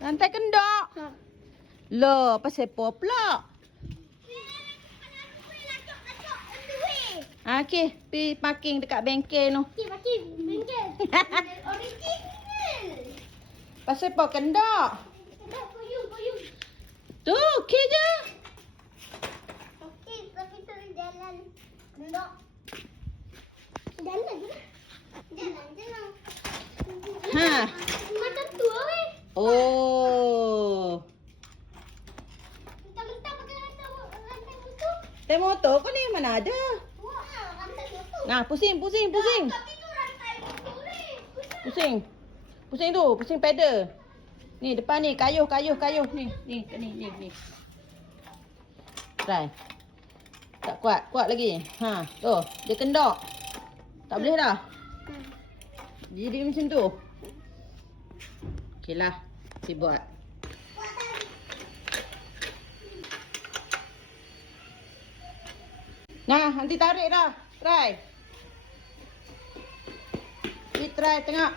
Rantai kendok. Ha. Loh, pasal apa pula? Okey, pergi parking dekat bengkel tu. Okey, parking. Bengkel. Original. Pasal apa kendok? Dah, puyung. Tu, okey je. Okey, tapi tu jalan. Kendok. Jalan je lah. Jalan je lah. Ha. Macam tu weh. Oh. Mentah-mentah pakai rantai motor. Teh motor kau ni mana ada? Wah, rantai motor. Nah, pusing. Tapi tu rantai motor ni. Pusing tu, pusing pedal. Ni depan ni, kayuh. Ni. Try. Tak kuat lagi. Ha, tu, dia kendok. Tak boleh dah. Jadi macam tu. Okeylah, si buat. Nah, nanti tarik dah. Try. Try tengok.